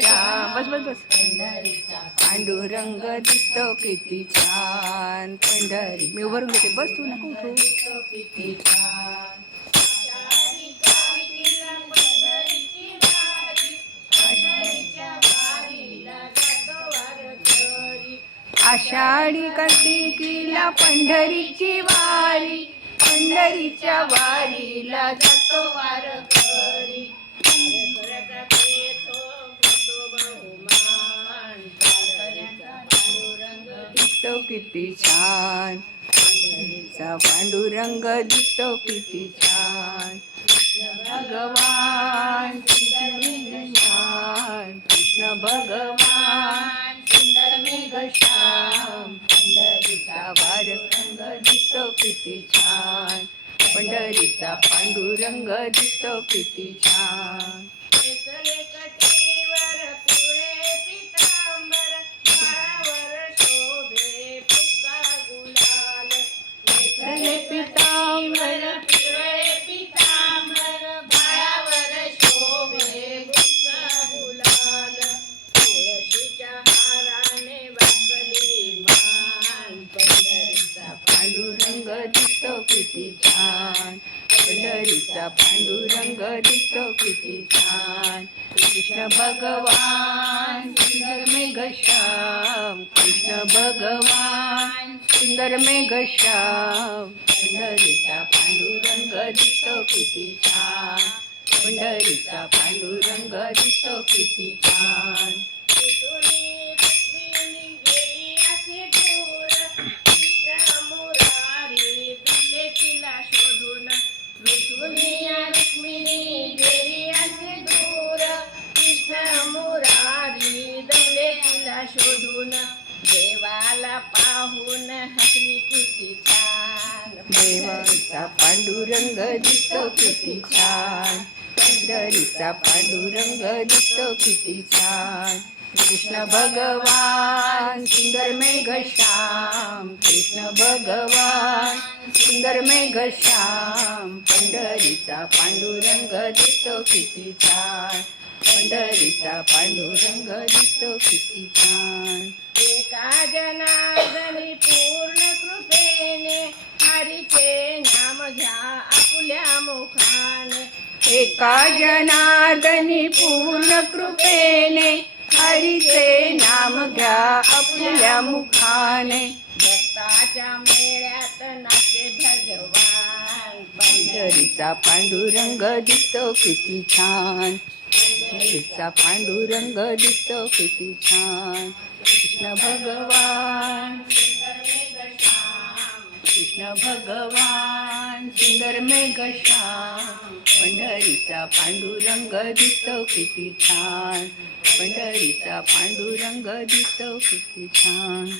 श्याम बस बस बस पांडुरंग दिसतो किती छान पंढरी मी उभारून घेते बस तू नको उठू आषाढी कार्तिकीला पंढरीची वारी पंढरीच्या वारीला जातो वारकरी दिसतो किती छान पंढरीचा पांडुरंग दिसतो किती छान भगवान छान कृष्ण भगवान सुंदर मेघश्याम पंढरीचा वारकंग दिसतो किती छान पंढरीचा पांडुरंग दिसतो किती छान पांडुरंग दिसतो किती छान पंढरीचा पांडुरंग दिसतो किती छान कृष्ण भगवान सुंदर मेघश्याम कृष्ण भगवान सुंदर मेघश्याम पंढरीचा पांडुरंग दिसतो किती छान पंढरीचा पांडुरंग दिसतो किती छान शोधून देवाला पाहून हसली किती छान देवाचा पांडुरंग दिसतो किती छान पंढरीचा पांडुरंग दिसतो किती छान कृष्ण भगवान सुंदर मेघश्याम कृष्ण भगवान सुंदर मेघश्याम पंढरीचा पांडुरंग दिसतो किती छान पंढरीचा पांडुरंग दिसतो किती छान एका जनार्दनी पूर्ण कृपेने हरीचे नाम घ्या आपल्या मुखाने एका जनार्दनी पूर्ण कृपेने हरीचे नाम घ्या आपल्या मुखाने भक्ताच्या मेळ्यात नाचे भगवान पंढरीचा पांडुरंग दिसतो किती छान पंढरीचा पांडुरंग दिसतो किती छान कृष्ण भगवान कृष्ण भगवान सुंदर मेघश्याम पंढरीचा पांडुरंग दिसतो किती छान पंढरीचा पांडुरंग दिसतो किती छान